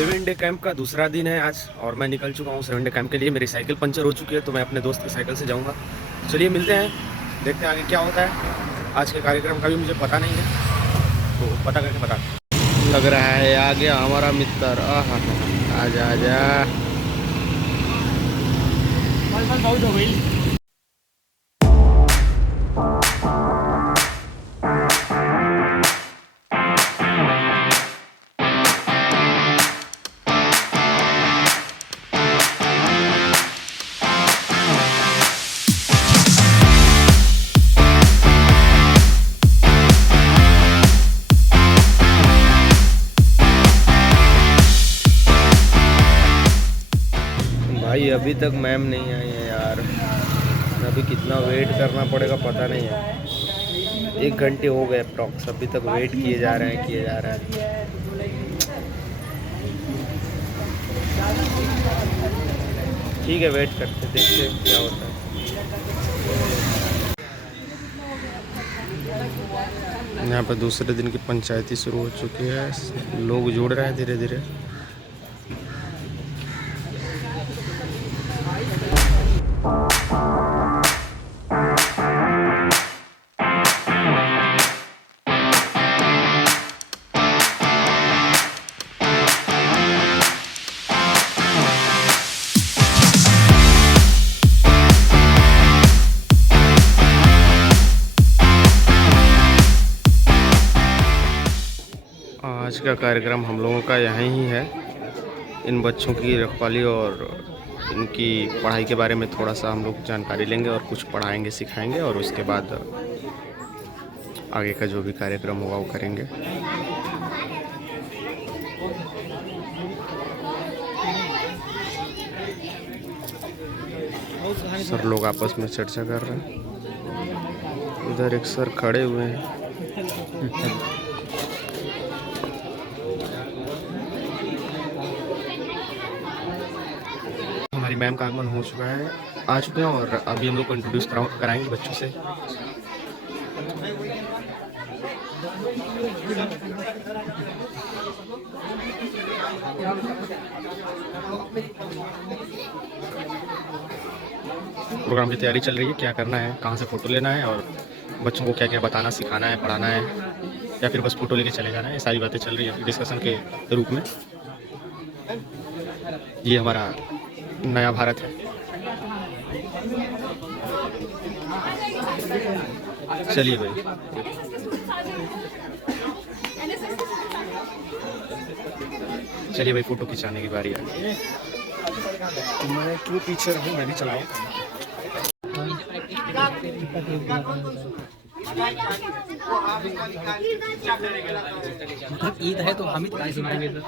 7 day camp का दूसरा दिन है आज और मैं निकल चुका हूँ 7 डे कैंप के लिए। मेरी साइकिल पंचर हो चुकी है तो मैं अपने दोस्त की साइकिल से जाऊँगा। चलिए मिलते हैं, देखते हैं आगे क्या होता है। आज के कार्यक्रम का भी मुझे पता नहीं है तो पता करके बता। लग रहा है आ गया हमारा मित्र। आजा आजा। भाई अभी तक मैम नहीं आई है यार। अभी कितना वेट करना पड़ेगा पता नहीं है। 1 घंटे हो गए अप्रॉक्स, अभी तक वेट किए जा रहे हैं। ठीक है, वेट करते देखते हैं क्या होता है। यहाँ पर दूसरे दिन की पंचायती शुरू हो चुकी है, लोग जुड़ रहे हैं धीरे धीरे। आज का कार्यक्रम हम लोगों का यहीं ही है। इन बच्चों की रखवाली और इनकी पढ़ाई के बारे में थोड़ा सा हम लोग जानकारी लेंगे और कुछ पढ़ाएंगे सिखाएंगे और उसके बाद आगे का जो भी कार्यक्रम होगा वो करेंगे। सर लोग आपस में चर्चा कर रहे हैं। इधर एक सर खड़े हुए हैं। हमारी मैम का आगमन हो चुका है, आ चुके हैं और अभी हम लोग को इंट्रोड्यूस कराएंगे बच्चों से। प्रोग्राम की तैयारी चल रही है, क्या करना है, कहाँ से फ़ोटो लेना है और बच्चों को क्या क्या बताना सिखाना है, पढ़ाना है या फिर बस फ़ोटो लेके चले जाना है। ये सारी बातें चल रही है डिस्कशन के रूप में। ये हमारा नया भारत है। चलिए भाई, चलिए भाई, फ़ोटो खिंचाने की बारी है। मैं क्यों पीछे रहूँ, मैं भी चलाऊँ। ईद है तो हम ही ताली सुनाएंगे सर।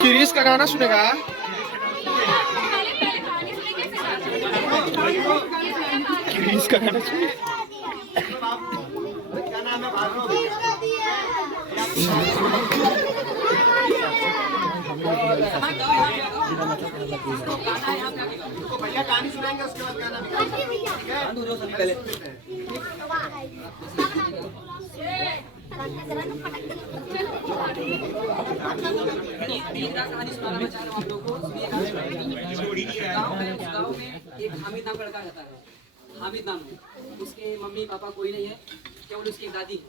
क्रिस का गाना सुनेगा। क्रिस का गाना सुनेगा। भैया कहानी सुनाएंगे उसके बाद गाना कहानी सुनाना मैं चाह रहा हूँ आप लोगों को। गाँव में एक हामिद नाम का लड़का रहता है। हामिद नाम है, उसके मम्मी पापा कोई नहीं है, केवल उसकी दादी है।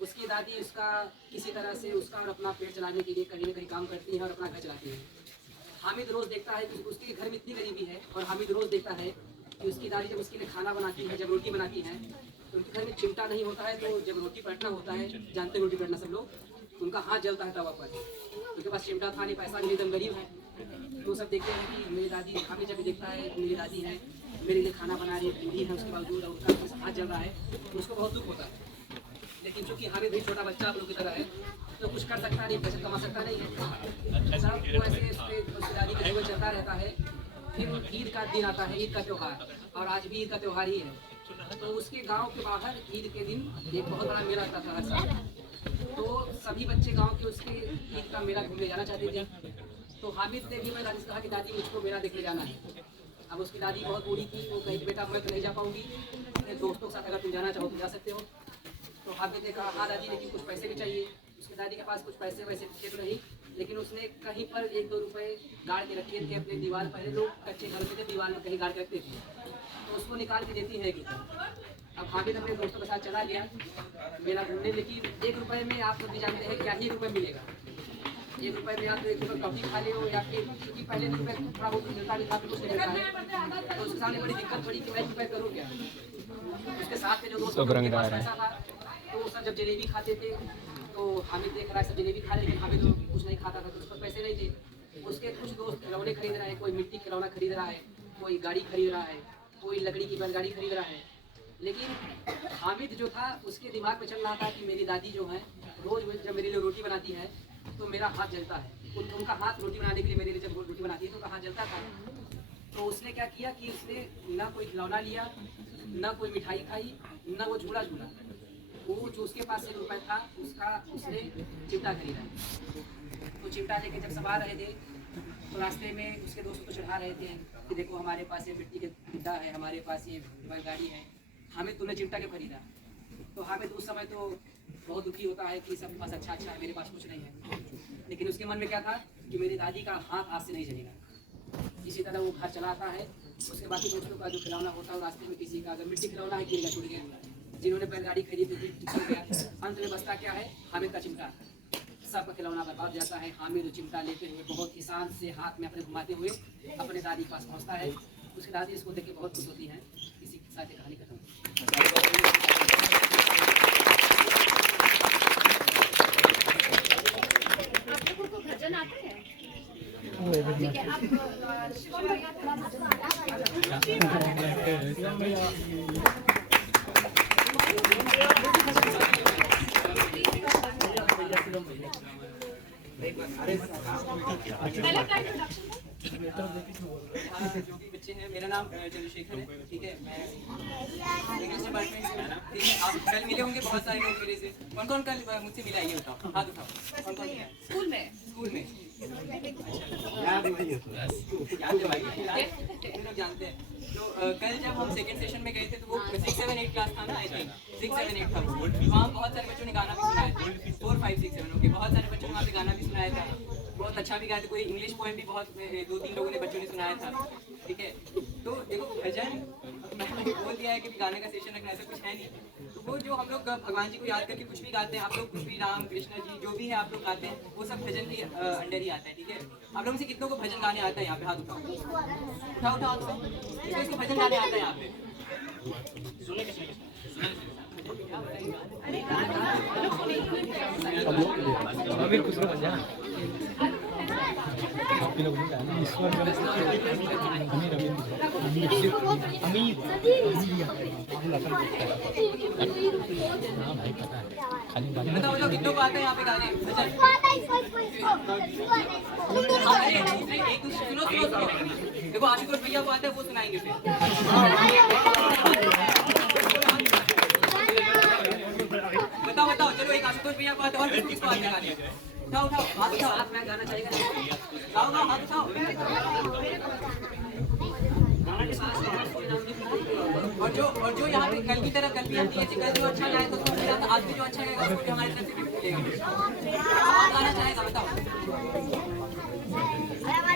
उसकी दादी उसका किसी तरह से उसका और अपना पेट चलाने के लिए कहीं ना कहीं काम करती है और अपना घर चलाती है। हामिद रोज़ देखता है कि उसके घर में इतनी गरीबी है और हामिद रोज़ देखता है कि उसकी दादी जब उसके लिए खाना बनाती है, जब रोटी बनाती है तो उनके घर में चिमटा नहीं होता है। तो जब रोटी पलटना होता है, जानते हैं रोटी पलटना सब लोग, तो उनका हाथ जलता है तवा पर। उनके पास चिमटा था नहीं, पैसा नहीं, एकदम गरीब है। तो सब देखते हैं कि मेरी दादी, हामिद जब देखता है मेरी दादी है, मेरे लिए खाना बना रही है, बूढ़ी है, उसके बावजूद उसका हाथ जल रहा है तो उसको बहुत दुख होता है। लेकिन चूंकि हामिद भी छोटा बच्चा आप लोग की तरह है तो कुछ कर सकता नहीं, पैसे कमा सकता नहीं है। सब वो ऐसे उसकी दादी का जीवन चलता रहता है। फिर ईद का दिन आता है, ईद का त्यौहार, और आज भी ईद का त्यौहार ही है। तो उसके गांव के बाहर ईद के दिन एक बहुत बड़ा मेला लगता था हर साल। तो सभी बच्चे गांव के उसके ईद का मेला घूमने जाना चाहते थे। तो हामिद ने भी मैं दादी से कहा कि दादी मुझको मेला देखने जाना है। अब उसकी दादी बहुत बूढ़ी थी, वो कही बेटा मैं तो नहीं जा पाऊंगी, अपने दोस्तों के साथ अगर तुम जाना चाहो तो जा सकते हो। तो हामिद ने कहा हाँ दादी, लेकिन कुछ पैसे भी चाहिए। उसकी दादी के पास कुछ पैसे वैसे थे तो नहीं, लेकिन उसने कहीं पर 1-2 रुपए गाड़ के रखे थे अपने दीवार। पहले लोग कच्चे घर में थे, दीवार में कहीं गाड़ के रखते थे, तो उसको निकाल के देती है कि अब हामिद अपने दोस्तों के साथ चला गया मेला घूमने। लेकिन 1 रुपए में आप सब भी जानते हैं क्या ही 1 रुपये मिलेगा। 1 रुपये में आप 1 रुपये टॉफी खा ले हो, या फिर क्योंकि पहले 1 रुपये थोड़ा बहुत मिलता भी था, फिर कुछ नहीं मिलता है, तो उसके सामने बड़ी दिक्कत पड़ी कि मैं 1 रुपये करूँ क्या। उसके साथ में जो दोस्त के पास पैसा था, तो वो सब जब जलेबी खाते थे तो हामिद देख रहा है सब जलेबी खा, लेकिन हामिद कुछ नहीं खाता था, तो उस पर पैसे नहीं थे। उसके कुछ दोस्त खिलौने खरीद रहे हैं, कोई मिट्टी खिलौना खरीद रहा है, कोई गाड़ी खरीद रहा है, कोई लकड़ी की बैलगाड़ी खरीद रहा है। लेकिन हामिद जो था उसके दिमाग में चल रहा था कि मेरी दादी जो है रोज़ जब मेरे लिए रोटी बनाती है तो मेरा हाथ जलता है। उनका हाथ रोटी बनाने के लिए मेरे लिए जब रोटी बनाती है तो उनका हाथ जलता था। तो उसने क्या किया कि उसने ना कोई खिलौना लिया, ना कोई मिठाई खाई, ना वो झूला झूला। वो जो उसके पास 1 रुपये था उसका उसने चिमटा खरीदा। तो चिमटा लेके जब सब आ रहे थे तो रास्ते में उसके दोस्त को चढ़ा रहे थे कि देखो हमारे पास ये मिट्टी के चिमटा है, हमारे पास ये बैलगाड़ी है, हामिद तुमने चिमटा क्यों खरीदा। तो हामिद उस समय तो बहुत दुखी होता है कि सबके पास अच्छा है, मेरे पास कुछ नहीं है। लेकिन उसके मन में क्या था कि मेरी दादी का हाथ आज से नहीं जलेगा। इसी तरह वो घर चला आता है। उसके बाकी दोस्तों का जो खिलौना होता है रास्ते में किसी का अगर मिट्टी खिलौना है गिर गया, टूट गया, जिन्होंने बैलगाड़ी खरीदी थी टूट गया। अंत में बचता क्या है, हामिद का चिमटा। सबका खिलौना बर्बाद जाता है। हामिद चिमटा लेते हुए बहुत ही शान से हाथ में अपने घुमाते हुए अपने दादी के पास पहुँचता है। उसकी दादी इसको देख के बहुत खुश होती हैं। इसी के साथ कहानी खत्म। भजन आते हैं? ठीक है, आप शिवम भैया थोड़ा भजन जो भी बच्चे हैं, मेरा नाम चंद्रशेखर है, ठीक है, मैं इंग्लिश डिपार्टमेंट से हूँ, ठीक है। आप कल मिले होंगे बहुत सारे लोग मेरे से। कौन कौन कल मुझसे मिला, ये बताओ, हाथ उठाओ, कौन कौन मिला स्कूल में? स्कूल में याद है भाई, हम लोग जानते हैं। तो कल जब हम सेकंड सेशन में गए थे तो वो 6, 7, 8 क्लास था ना, आई थिंक 6, 7, 8 था। वहाँ बहुत सारे बच्चों ने गाना भी सुनाया था, 4, 5, 6, 7 ओके। बहुत सारे बच्चों ने वहाँ पे गाना भी सुनाया था, बहुत अच्छा भी गाया था। कोई इंग्लिश पोएम भी बहुत 2-3 लोगों ने बच्चों ने सुनाया था, ठीक है। तो देखो भजन मैंने बोल दिया है कि गाने का सेशन रखना, ऐसा कुछ है नहीं। तो वो जो हम लोग भगवान जी को याद करके कुछ भी गाते हैं, आप लोग कुछ भी राम कृष्ण जी जो भी है आप लोग गाते हैं, वो सब भजन के अंडर ही आता है, ठीक है। आप लोगों से कितनों को भजन गाने आता है यहाँ पे, हाथ उठाओ, उठाओ उठाओ। इसको भजन गाने आता है यहाँ पे? बताओ कितनों को आता है यहाँ पे गाने भजन? एक सुनो सुनो सुनो, देखो आशुतोष भैया को आता है, वो सुनाएंगे फिर। बताओ बताओ, चलो एक आशुतोष भैया को आता है, और किसको आते हैं गाने? उठाओ उठाओ हाथ उठाओ, हाथ में गाना चाहिए, गाओ गाओ, हाथ उठाओ। और जो यहाँ पे कल की तरह कल भी हम दिए थे, कल जो अच्छा गाए तो उसको मिला था, आज भी जो अच्छा गाएगा उसको भी हमारी तरफ से गिफ्ट मिलेगा। कौन गाना चाहेगा बताओ?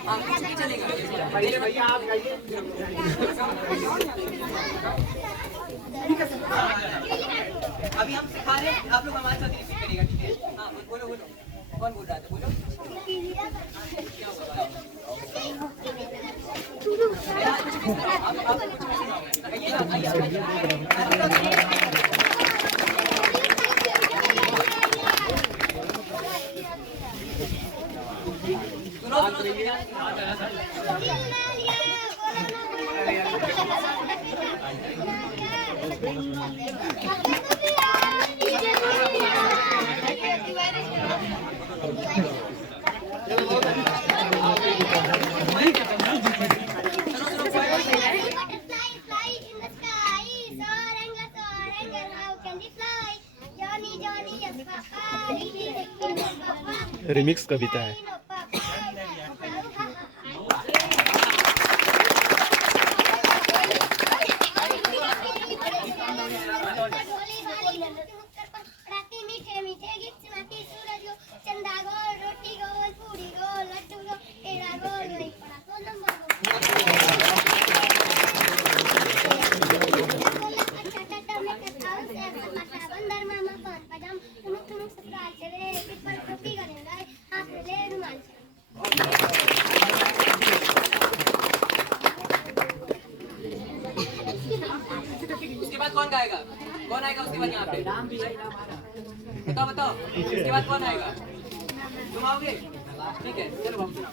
हाँ कुछ नहीं चलेगा भैया, आप गाइए। अभी हम सिखा रहे हैं, आप लोग हमारे साथ रिपीट करिएगा, ठीक है। हाँ बोलो बोलो, कौन बोल रहा था, बोलो क्या बोला? आप कुछ भी सुनाओ, Johnny, yes, Papa. रिमिक्स कविता है। उसके बाद कौन गाएगा? कौन आएगा उसके बाद यहाँ पे? बताओ बताओ, उसके बाद कौन आएगा? तुम आओगे? ठीक है, चलो बाबू सुनाओ।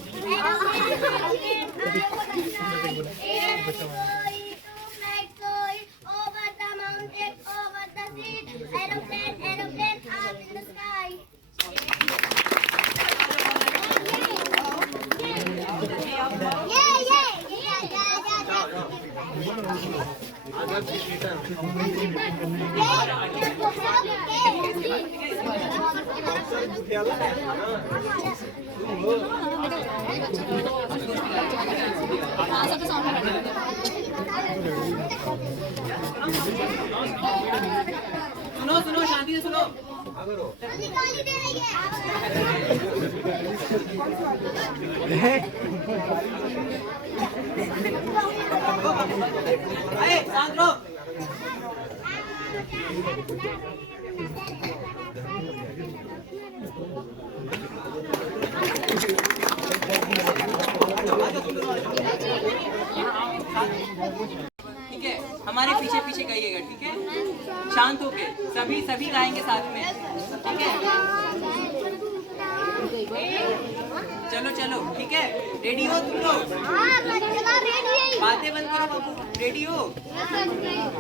सुनो सुनो, शांति से सुनो। अरे शांत रहो। ठीक है, हमारे पीछे पीछे गाइएगा, ठीक है? शांत होके सभी सभी गाएंगे साथ में, ठीक है? चलो चलो, ठीक है? रेडी हो तुम लोग? बातें बंद करो बाबू, रेडी हो?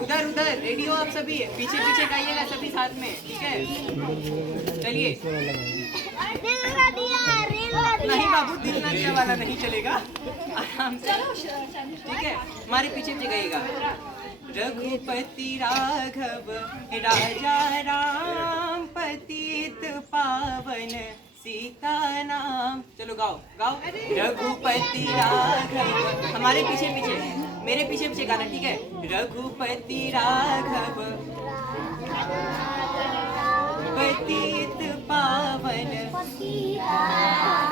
उधर उधर रेडी हो आप सभी, पीछे पीछे गाइएगा सभी साथ में, ठीक है? चलिए। नहीं बाबू, दिल न दिया वाला नहीं चलेगा, आराम से, ठीक है? हमारे पीछे पीछे गाइएगा। रघुपति राघव राजा राम पतित पावन सीता नाम। चलो गाओ गाओ। रघुपति राघव, हमारे पीछे पीछे, मेरे पीछे पीछे गाना, ठीक है? रघुपति राघव पतित पावन।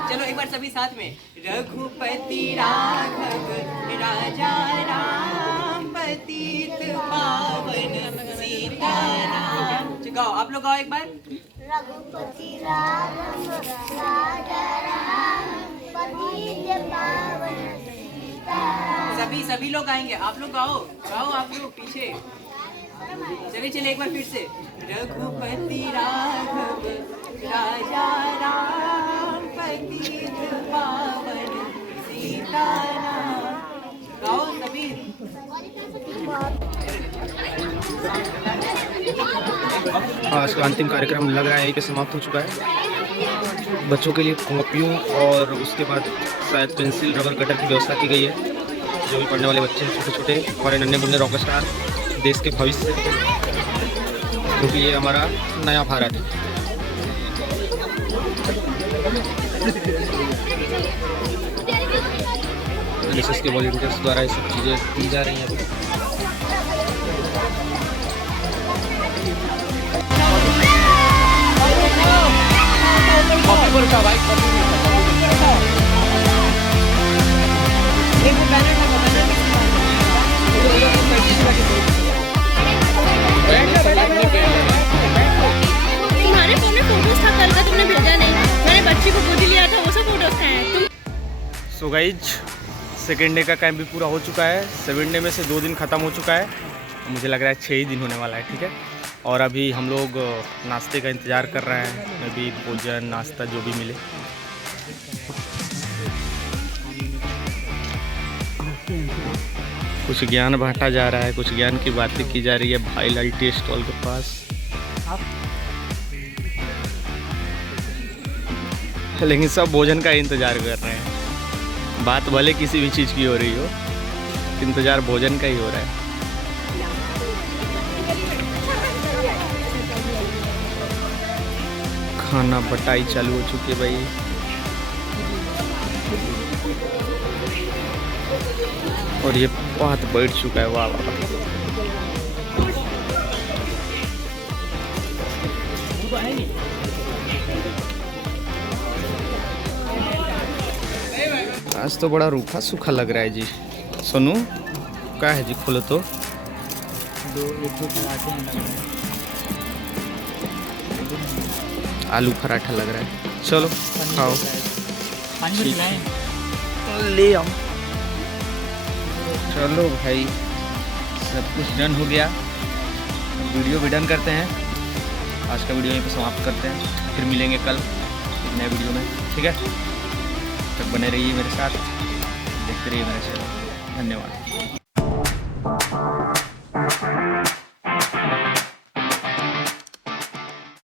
चलो एक बार सभी साथ में। रघुपति राघव राजा राम पतित पावन सीता नाम। गाओ, आप लोग गाओ एक बार। रघुपति राघव राजा राम पतित पावन सीता। सभी लोग गाएंगे, आप लोग गाओ गाओ, आप लोग पीछे। चलिए चलिए एक बार फिर से। रघुपति राघव राजा राम पतित पावन सीता नाम। गाओ सभी। आज का अंतिम कार्यक्रम लग रहा है यहीं पे समाप्त हो चुका है। बच्चों के लिए कॉपियों और उसके बाद शायद पेंसिल रबर कटर की व्यवस्था की गई है। जो भी पढ़ने वाले बच्चे हैं, छोटे छोटे और नन्हे मुन्ने रॉक स्टार, देश के भविष्य, क्योंकि ये हमारा नया भारत है। एनएसएस के वॉलंटियर्स द्वारा ये सब चीज़ें की जा रही हैं अभी। तुम्हारे फोन में फोटोज था कल का, तुमने भेजा नहीं। मैंने बच्ची को गोदी लिया था, वो सब फोटोज हैं। सो गाइज, सेकेंड डे का कैंप भी पूरा हो चुका है। 7 डे में से 2 दिन ख़त्म हो चुका है। मुझे लग रहा है 6 ही दिन होने वाला है, ठीक है? और अभी हम लोग नाश्ते का इंतज़ार कर रहे हैं। मैं भी भोजन नाश्ता जो भी मिले। कुछ ज्ञान बांटा जा रहा है, कुछ ज्ञान की बातें की जा रही है भाई लाल टी स्टॉल के पास। लेकिन सब भोजन का इंतज़ार कर रहे हैं। बात भले किसी भी चीज़ की हो रही हो, इंतज़ार भोजन का ही हो रहा है। खाना बटाई चालू हो चुकी है भाई। और ये बहुत बैठ चुका है। वाह वाह। आज तो बड़ा रूखा सूखा लग रहा है जी। सोनू क्या है जी, खोलो तो। आलू पराठा लग रहा है। चलो खाओ। ले आओ। चलो भाई, सब कुछ डन हो गया। वीडियो भी डन करते हैं। आज का वीडियो यहीं पर समाप्त करते हैं। फिर मिलेंगे कल एक नए वीडियो में, ठीक है? तब बने रहिए मेरे साथ, देखते रहिए मेरे चैनल। धन्यवाद।